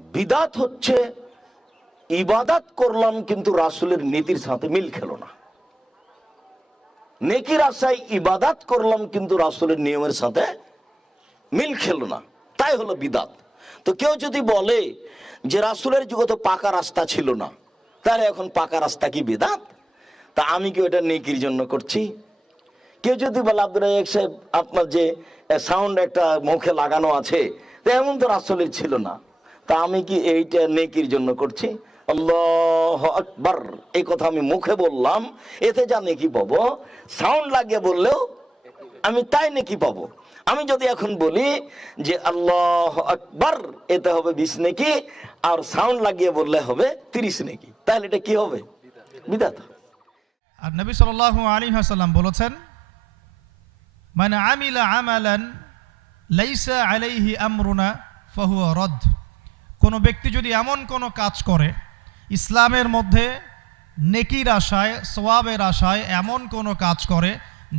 বিদাত হচ্ছে, ইবাদাত করলাম কিন্তু রাসুলের নীতির সাথে মিল খেল না। নেকির আশায় ইবাদাত করলাম কিন্তু রাসুলের নিয়মের সাথে মিল খেল না। তাই হলো বিদাত। তো কেউ যদি বলে যে রাসুলের যুগে তো পাকা রাস্তা ছিল না, তাহলে এখন পাকা রাস্তা কি বিদাত? তা আমি কি ওটা নেকির জন্য করছি? কেউ যদি বলে আব্দুল সাহেব, আপনার যে সাউন্ড একটা মুখে লাগানো আছে এমন তো রাসুলের ছিল না। তা আমি কি এইটা নেকির জন্য করছি? আল্লাহ আকবার। এই কথা আমি মুখে বললাম, এতে যা নেকি পাবো, সাউন্ড লাগিয়ে বললেও আমি তাই নেকি পাবো। আমি যদি এখন বলি যে আল্লাহ আকবার, এতে হবে বিশ নেকি, আর সাউন্ড লাগিয়ে বললে হবে তিরিশ নেকি। তাহলে এটা কি হবে? বিদাত আর নবী সাল্লাল্লাহু আলী হাসাল্লাম বলেছেন মানে আমিলা আমালান, লাইসা আলাইহি আমরুনা, ফাহুয়া রদ। কোনো ব্যক্তি যদি এমন কোনো কাজ করে, ইসলামের মধ্যে নেকির আশায়, সোয়াবের আশায় এমন কোনো কাজ করে,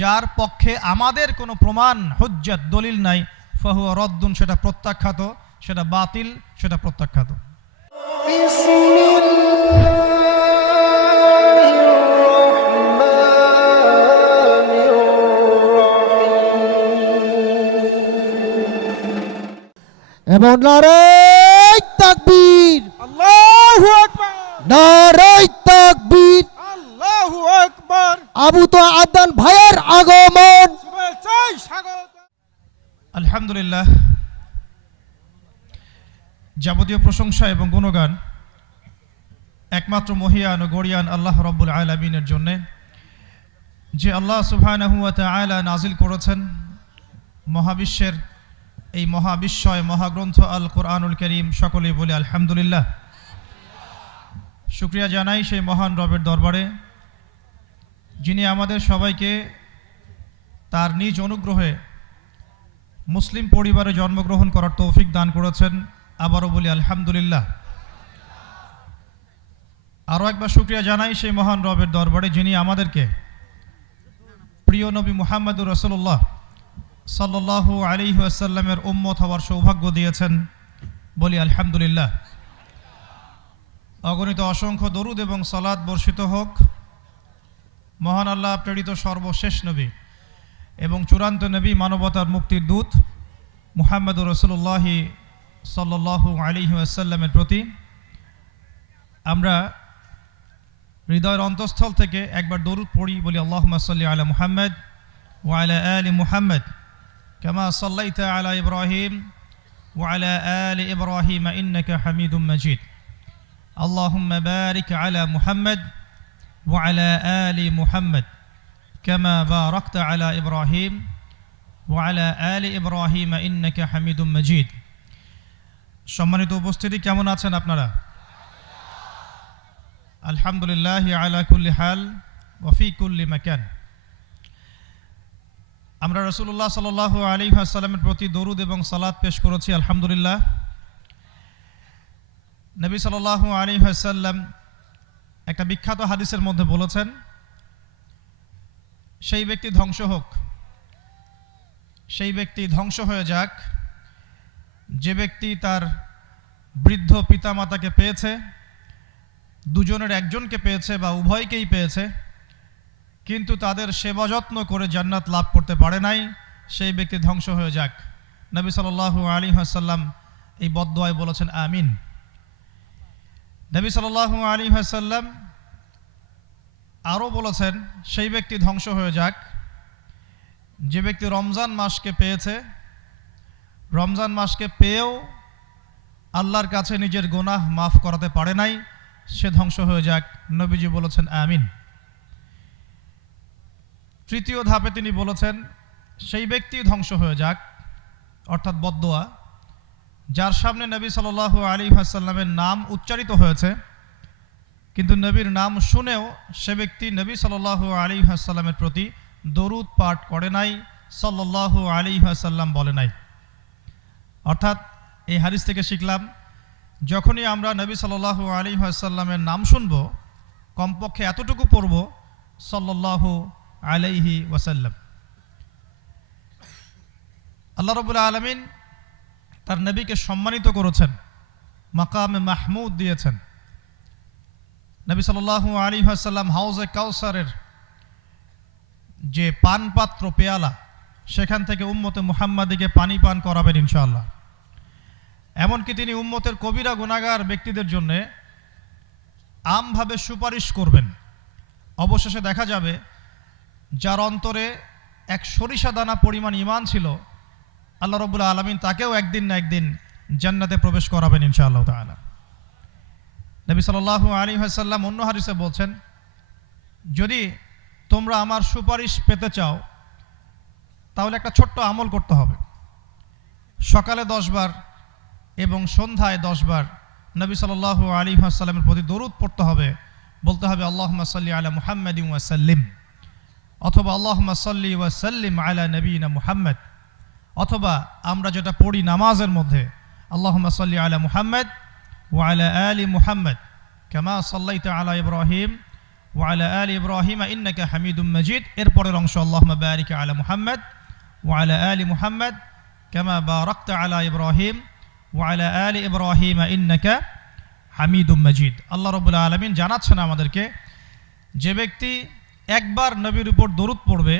যার পক্ষে আমাদের কোনো প্রমাণ, হজ্জাত, দলিল নাই ফাহু রদ্দুন, সেটা প্রত্যাখ্যাত, সেটা বাতিল, সেটা প্রত্যাখ্যাত। এমন আলহামদুলিল্লাহ, যাবতীয় প্রশংসা এবং গুণগান একমাত্র মহিয়ান ও গরিয়ান আল্লাহ রব্বুল আলমিনের জন্যে। যে আল্লাহ সুবহানাহু ওয়া তাআলা নাজিল করেছেন, মহাবিশ্বের এই মহাবিশ্বয় মহাগ্রন্থ আল কোরআনুল করিম সকলেই বলে আলহামদুলিল্লাহ। শুক্রিয়া জানাই সেই মহান রবের দরবারে, যিনি আমাদের সবাইকে তার নিজ অনুগ্রহে মুসলিম পরিবারে জন্মগ্রহণ করার তৌফিক দান করেছেন। আবারও বলি আলহামদুলিল্লাহ। আরও একবার শুক্রিয়া জানাই সেই মহান রবের দরবারে যিনি আমাদেরকে প্রিয় নবী মুহাম্মদুর রসুল্লাহ সাল্লাল্লাহু আলাইহি আসাল্লামের উম্মত হওয়ার সৌভাগ্য দিয়েছেন। বলি আলহামদুলিল্লাহ। অগণিত অসংখ্য দরুদ এবং সালাদ বর্ষিত হোক। মহান আল্লাহ প্রেরিত সর্বশেষ নবী এবং চূড়ান্ত নবী মানবতার মুক্তির দূত মুহাম্মদুর রসুল্লাহি সাল্লাহ আলী আসাল্লামের প্রতি আমরা হৃদয়ের অন্তঃস্থল থেকে একবার দরুদ পড়ি বলি আল্লাহ সাল্লি আলা মুহাম্মদ ওয়ালা আলি মুহাম্মদ كما صليت على إبراهيم وعلى آل إبراهيم إنك حميد مجيد اللهم بارك على محمد وعلى آل محمد كما باركت على إبراهيم وعلى آل إبراهيم إنك حميد مجيد সম্মানিত উপস্থিতি কেমন আছেন আপনারা আলহামদুলিল্লাহ আলা কুল্লি হাল ওয়ফি কুল্লি মাকান আমরা রসুল্লাহ সাল আলী সাল্লামের প্রতি দরুদ এবং সালাদ পেশ করেছি আলহামদুলিল্লাহ নবী সাল আলী সাল্লাম একটা বিখ্যাত হাদিসের মধ্যে বলেছেন সেই ব্যক্তি ধ্বংস হোক, সেই ব্যক্তি ধ্বংস হয়ে যাক, যে ব্যক্তি তার বৃদ্ধ পিতামাতাকে পেয়েছে, দুজনের একজনকে পেয়েছে বা উভয়কেই পেয়েছে, কিন্তু তাদের সেবা যত্ন করে জান্নাত লাভ করতে পারে নাই, সেই ব্যক্তি ধ্বংস হয়ে যাক। নবী সাল আলী হাসাল্লাম এই বদোয়ায় বলেছেন, আমিন। নবী সাল আলী হাসাল্লাম আরও বলেছেন, সেই ব্যক্তি ধ্বংস হয়ে যাক। যে ব্যক্তি রমজান মাসকে পেয়েছে, রমজান মাসকে পেয়েও আল্লাহর কাছে নিজের গোনাহ মাফ করাতে পারে নাই, সে ধ্বংস হয়ে যাক। নবীজি বলেছেন, আমিন। তৃতীয় ধাপে তিনি বলেছেন, সেই ব্যক্তি ধ্বংস হয়ে যাক, অর্থাৎ বদোয়া যার সামনে নবী সাল আলী হাসাল্লামের নাম উচ্চারিত হয়েছে। কিন্তু নবীর নাম শুনেও সে ব্যক্তি নবী সাল আলী হাসাল্লামের প্রতি দরুদ পাঠ করে নাই সাল্লাহ আলী হাসাল্লাম বলে নাই। অর্থাৎ এই হাদিস থেকে শিখলাম, যখনই আমরা নবী সাল আলী হাসাল্লামের নাম শুনব, কমপক্ষে এতটুকু পড়ব সাল্লাহ আলাইহি ওয়াসাল্লাম। আল্লাহ রবুল্লা আলমিন তার নবীকে সম্মানিত করেছেন, মাকামে মাহমুদ দিয়েছেন। নবী সাল্লাল্লাহু আলী আসাল্লাম হাউজে কাউসারের যে পানপাত্র, পেয়ালা, সেখান থেকে উম্মতে মুহাম্মাদিকে পানি পান করাবেন ইনশাআল্লাহ। এমনকি তিনি উম্মতের কবিরা গুনাগার ব্যক্তিদের জন্যে আমভাবে সুপারিশ করবেন। অবশেষে দেখা যাবে, যার অন্তরে এক সরিষা দানা পরিমাণ ইমান ছিল, আল্লাহ রবুল্লা আলমিন তাকেও একদিন না একদিন জান্নাতে প্রবেশ করাবেন ইনশাআল্লাহ তাআলা। নবী সাল্লাল্লাহু আলী হাসাল্লাম অন্য হারিসে বলছেন, যদি তোমরা আমার সুপারিশ পেতে চাও, তাহলে একটা ছোট্ট আমল করতে হবে। সকালে দশবার এবং সন্ধ্যায় দশবার নবী সাল্লাল্লাহু আলী আসাল্লামের প্রতি দরুদ পড়তে হবে। বলতে হবে আল্লাহ সাল্লি আলা মুহাম্মদ ওয়াসাল্লিম অথবা আল্লাহ সাল্লি ওয়াসাল্লিম আলা নবীনা মুহাম্মদ। অথবা, আমরা যেটা পড়ি নামাজের মধ্যে আল্লাহ সাল্লি আলা মুহাম্মদ ওয়ালা আলী মুহাম্মদ কেমা সাল্লাইতে আলা ইব্রাহিম ওয়ালা আলী ইব্রাহিম ইন্নাকা হামিদুম মজিদ এরপরের অংশ আল্লাহ বারিক আলা মুহাম্মদ ওয়ালা আলী মুহাম্মদ কেমা বারাকত আলা ইব্রাহিম ওয়ালা আলী ইব্রাহিম ইন্নাকা হামিদুম মজিদ আল্লাহ রবুল্লা আলমিন জানাচ্ছেন আমাদেরকে যে ব্যক্তি একবার নবীর উপর দরুদ পড়বে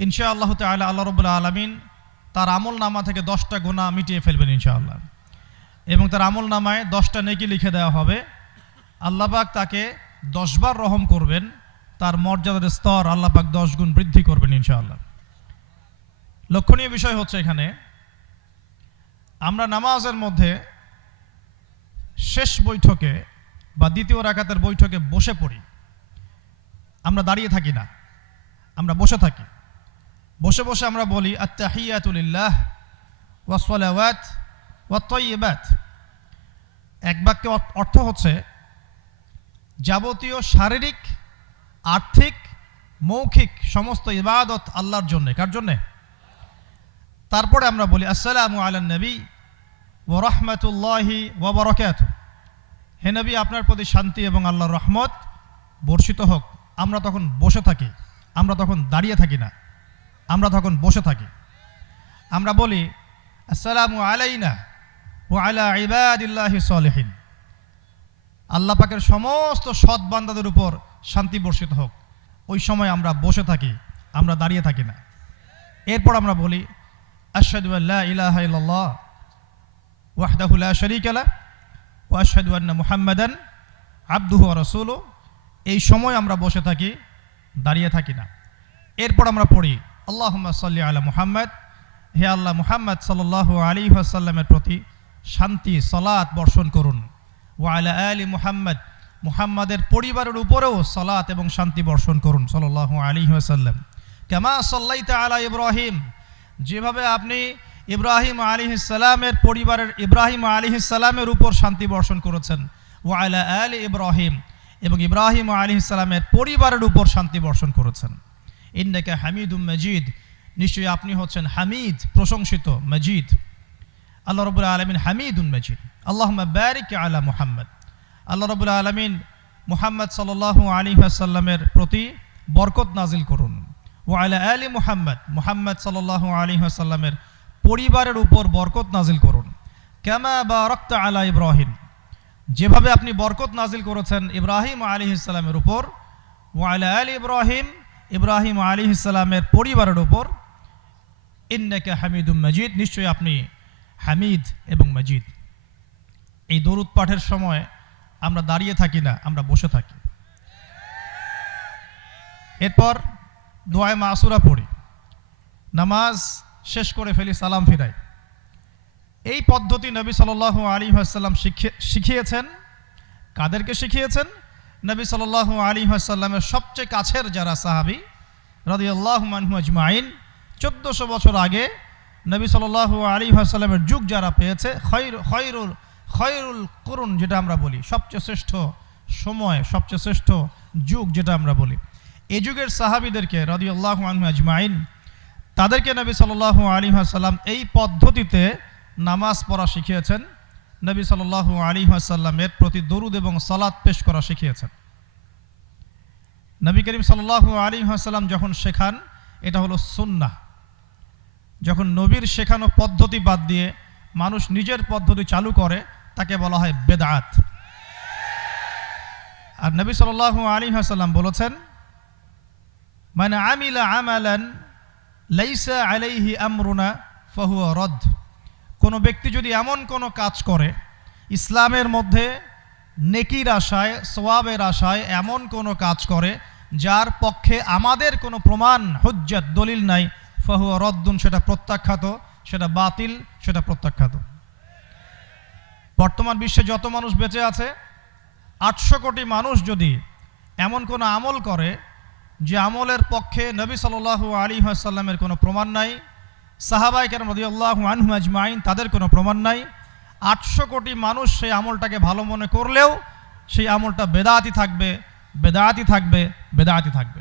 ইনশা আল্লাহ তালা আল্লাহ রবুল্লা আলমিন তার আমল নামা থেকে দশটা গুণা মিটিয়ে ফেলবেন ইনশাআল্লাহ এবং তার আমল নামায় দশটা নেকি লিখে দেওয়া হবে। আল্লাপাক তাকে দশবার রহম করবেন। তার মর্যাদার স্তর আল্লাপাক দশ গুণ বৃদ্ধি করবেন ইনশাআল্লাহ। লক্ষণীয় বিষয় হচ্ছে এখানে, আমরা নামাজের মধ্যে শেষ বৈঠকে বা দ্বিতীয় রাকাতের বৈঠকে বসে পড়ি। আমরা দাঁড়িয়ে থাকি না, আমরা বসে থাকি। বসে বসে আমরা বলি আত্মাহিয়াতুলিল্লাহ ওয়াসলাওয়াত ওয়াত্তয়িবাত এক বাক্যে অর্থ- হচ্ছে যাবতীয় শারীরিক, আর্থিক, মৌখিক সমস্ত ইবাদত আল্লাহর জন্যে। কার জন্যে? তারপরে আমরা বলি, আসসালামু আলান নবী ও রহমতুল্লাহি ওবরকাত হে নবী, আপনার প্রতি শান্তি এবং আল্লাহর রহমত বর্ষিত হোক। আমরা তখন বসে থাকি, আমরা তখন দাঁড়িয়ে থাকি না, আমরা তখন বসে থাকি। আমরা বলি, আসসালামু আলাইনা ও আলা ইবাদিল্লাহি সলেহিন। আল্লাহ পাকের সমস্ত সৎ বান্দাদের উপর শান্তি বর্ষিত হোক। ওই সময় আমরা বসে থাকি, আমরা দাঁড়িয়ে থাকি না। এরপর আমরা বলি, আশহাদু আল্লা ইলাহা লা শারীকা লা আন্না মুহাম্মাদান এই সময় আমরা বসে থাকি, দাঁড়িয়ে থাকি না। এরপর আমরা পড়ি আল্লাহ সাল্লি আলা মুহাম্মদ। হে আল্লাহ মুহাম্মদ সাল্লাল্লাহু আলাইহি ওয়াসাল্লামের প্রতি শান্তি, সালাত বর্ষণ করুন। ওয়া আলী মুহাম্মদ, মুহাম্মাদের পরিবারের উপরেও সালাত এবং শান্তি বর্ষণ করুন, সাল্লাল্লাহু আলাইহি ওয়াসাল্লাম। কেমা সাল্লাইতা আলা ইব্রাহিম, যেভাবে আপনি ইব্রাহিম আলী ইসালামের পরিবারের ইব্রাহিম আলী ইসালামের উপর শান্তি বর্ষণ করেছেন। ওয়াইলা আলী ইব্রাহিম, এবং ইব্রাহিম আলী ইসালামের পরিবারের উপর শান্তি বর্ষণ করেছেন। ইন্নাকে হামিদুম মজিদ, নিশ্চয়ই আপনি হচ্ছেন হামিদ, প্রশংসিত মজিদ। আল্লাহ রবুল্লা আলমিন হামিদুন মজিদ। আল্লাহ ব্যারিক আলা মুহাম্মদ। আল্লাহ রবুল্লা আলমিন মুহাম্মদ সাল্লাহ আলী আসাল্লামের প্রতি বরকত নাজিল করুন। ওয়ালা আলী মুহাম্মদ মুহাম্মদ সাল্লাহ আলী আসাল্লামের পরিবারের উপর বরকত নাজিল করুন। কেমা বা রক্ত আলা ইব্রাহিম। যেভাবে আপনি বরকত নাজিল করেছেন ইব্রাহিম আলী ইসলামের উপর ওয়ালা আলী ইব্রাহিম ইব্রাহিম আলী ইসলামের পরিবারের উপর, ইন্নাকে হামিদুম মজিদ। নিশ্চয়ই আপনি হামিদ এবং মজিদ। এই দরুদ পাঠের সময় আমরা দাঁড়িয়ে থাকি না, আমরা বসে থাকি। এরপর দোয়ায় মাসুরা পড়ি। নামাজ শেষ করে ফেলি, সালাম ফিরাই। এই পদ্ধতি নবী সাল আলী আসাল্লাম শিখিয়েছেন। কাদেরকে শিখিয়েছেন? নবী সাল আলী আসাল্লামের সবচেয়ে কাছের যারা সাহাবি রদি আল্লাহ আজমাইন, চোদ্দোশো বছর আগে নবী সাল আলী আসাল্লামের যুগ যারা পেয়েছে, খৈর খৈরুল খৈরুল করুন যেটা আমরা বলি, সবচেয়ে শ্রেষ্ঠ সময়, সবচেয়ে শ্রেষ্ঠ যুগ যেটা আমরা বলি। এই যুগের সাহাবিদেরকে রদি আল্লাহ আজমাইন, তাদেরকে নবী সাল আলী আসাল্লাম এই পদ্ধতিতে নামাজ পড়া শিখিয়েছেন। নবী সাল আলী আসাল্লামের প্রতি দরুদ এবং সালাদ পেশ করা শিখিয়েছেন। নবী করিম সাল আলী আসাল্লাম যখন শেখান, এটা হলো সুন্না যখন নবীর শেখানো পদ্ধতি বাদ দিয়ে মানুষ নিজের পদ্ধতি চালু করে, তাকে বলা হয় বেদাত। আর নবী সাল্লাল্লাহু আলী হাসাল্লাম বলেছেন মানে আমিলা আমালান লাইসা আলাইহি আমরুনা ফাহুয়া রদ। কোনো ব্যক্তি যদি এমন কোনো কাজ করে, ইসলামের মধ্যে নেকির আশায় সোয়াবের আশায় এমন কোনো কাজ করে, যার পক্ষে আমাদের কোনো প্রমাণ, হজ্জাত, দলিল নাই ফাহুয়া রদ্দুন, সেটা প্রত্যাখ্যাত, সেটা বাতিল, সেটা প্রত্যাখ্যাত। বর্তমান বিশ্বে যত মানুষ বেঁচে আছে, আটশো কোটি মানুষ যদি এমন কোনো আমল করে যে আমলের পক্ষে নবী সাল্লাল্লাহু আলী আসাল্লামের কোনো প্রমাণ নাই সাহাবাই কেন রদিয়াল্লাহু আনহু আজমাইন তাদের কোনো প্রমাণ নাই, আটশো কোটি মানুষ সেই আমলটাকে ভালো মনে করলেও সেই আমলটা বেদাতি থাকবে বেদাতি থাকবে বেদাতি থাকবে।